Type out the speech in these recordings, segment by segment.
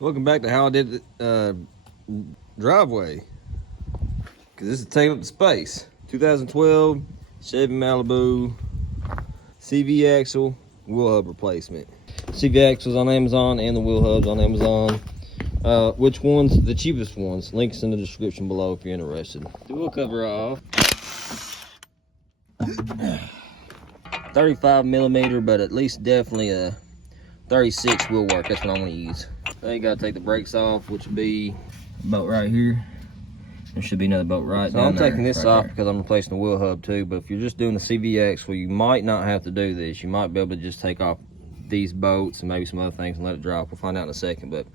Welcome back to how I did the driveway. Cause this is taking up the space. 2012 Chevy Malibu CV axle wheel hub replacement. CV axles on Amazon and the wheel hubs on Amazon. Which ones? The cheapest ones. Links in the description below if you're interested. The wheel cover off. 35 millimeter, but at least definitely a 36 will work. That's what I'm gonna use. Now you gotta take the brakes off, which would be a bolt right here. There should be another bolt right down there. So I'm taking this off because I'm replacing the wheel hub too, but if you're just doing the CV axle, you might not have to do this. You might be able to just take off these bolts and maybe some other things and let it drop. We'll find out in a second, but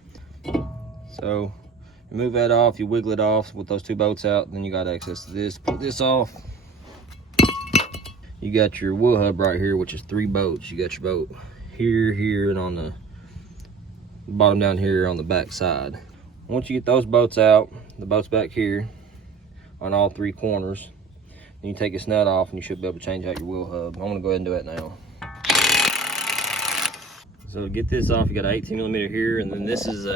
so you move that off, you wiggle it off with those two bolts out, then you got access to this. Put this off. You got your wheel hub right here, which is 3 bolts. You got your bolt here, here, and on the bottom down here on the back side. Once you get those bolts out, the bolts back here on all 3 corners, then you take this nut off and you should be able to change out your wheel hub. I'm gonna go ahead and do it now. So to get this off, you got an 18 millimeter here, and then this is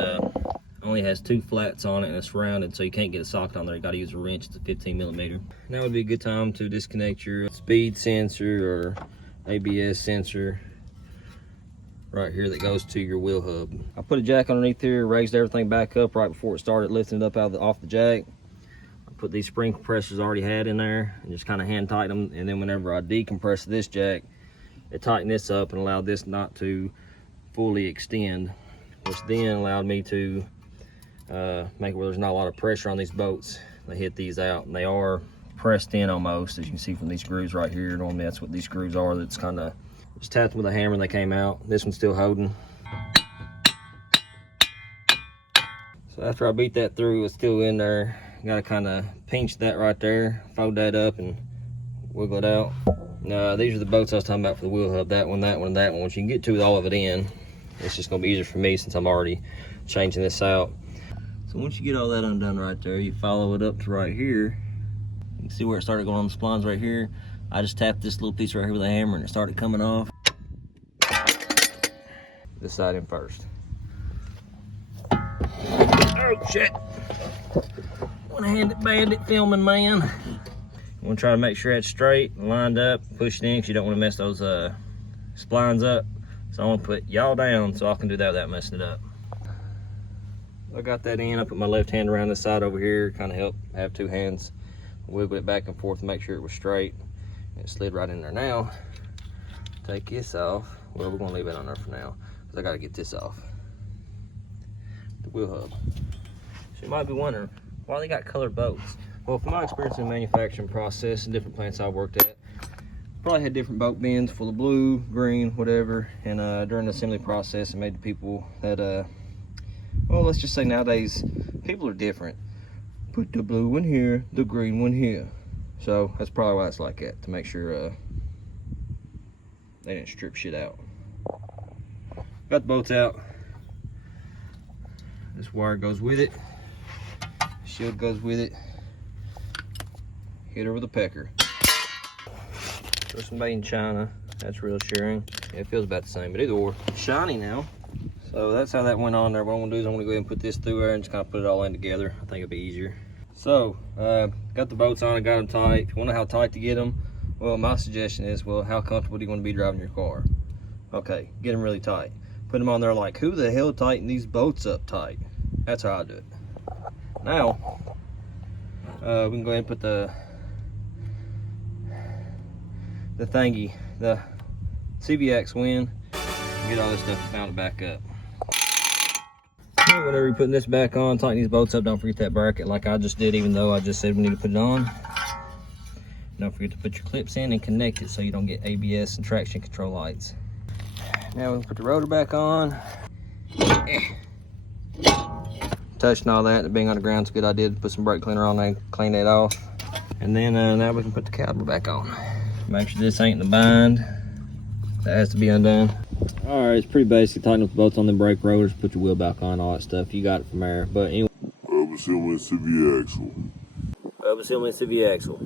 only has 2 flats on it and it's rounded, so you can't get a socket on there. You got to use a wrench. It's a 15 millimeter. Now would be a good time to disconnect your speed sensor or ABS sensor right here that goes to your wheel hub. I put a jack underneath here, raised everything back up right before it started, lifting it up off the jack. I put these spring compressors I already had in there and just kind of hand tighten them, and then whenever I decompress this jack, it tightened this up and allowed this not to fully extend, which then allowed me to make it where there's not a lot of pressure on these bolts. They hit these out and they are pressed in almost, as you can see from these grooves right here. Normally that's what these grooves are. That's kind of just tapped with a hammer and they came out. This one's still holding. So after I beat that through, it's still in there. You gotta kind of pinch that right there, fold that up and wiggle it out. Now these are the bolts I was talking about for the wheel hub. That one, that one, and that one. Once you can get to all of it in, it's just gonna be easier for me since I'm already changing this out. So once you get all that undone right there, you follow it up to right here. You can see where it started going on the splines right here. I just tapped this little piece right here with a hammer and it started coming off. This side in first. Oh shit. One-handed bandit filming, man. You want to try to make sure it's straight and lined up, push it in, because you don't want to mess those splines up. So I'm gonna put y'all down so I can do that without messing it up. I got that in. I put my left hand around this side over here, kind of help have 2 hands, wiggle it back and forth to make sure it was straight. And it slid right in there. Now, take this off. Well, we're gonna leave it on there for now, because I gotta get this off. The wheel hub. So you might be wondering, why they got colored bolts? Well, from my experience in the manufacturing process and different plants I worked at, probably had different bolt bins full of blue, green, whatever. And during the assembly process, it made the people that well, let's just say nowadays, people are different. Put the blue one here, the green one here. So that's probably why it's like that, to make sure they didn't strip shit out. Got the bolts out. This wire goes with it. Shield goes with it. Hit her with a pecker. This one made in China. That's reassuring. It feels about the same, but either or. Shiny now. So that's how that went on there. What I'm gonna do is I'm gonna go ahead and put this through there and just kind of put it all in together. I think it'll be easier. So, got the bolts on, I got them tight. If you wanna know how tight to get them, well, my suggestion is, well, how comfortable do you wanna be driving your car? Okay, get them really tight. Put them on there like, who the hell tightened these bolts up tight? That's how I do it. Now, we can go ahead and put the thingy, the CV axle in, and get all this stuff mounted back up. Whenever you're putting this back on, tighten these bolts up. Don't forget that bracket like I just did, even though I just said we need to put it on. Don't forget to put your clips in and connect it so you don't get ABS and traction control lights. Now we can put the rotor back on. Touching all that, and being on the ground is a good idea. Put some brake cleaner on there, clean that off. And then now we can put the caliper back on. Make sure this ain't in the bind. That has to be undone. All right, it's pretty basic. Tighten up the bolts on them brake rotors, put your wheel back on, all that stuff. You got it from there. But anyway. Reassembly CV axle. Reassembly CV axle.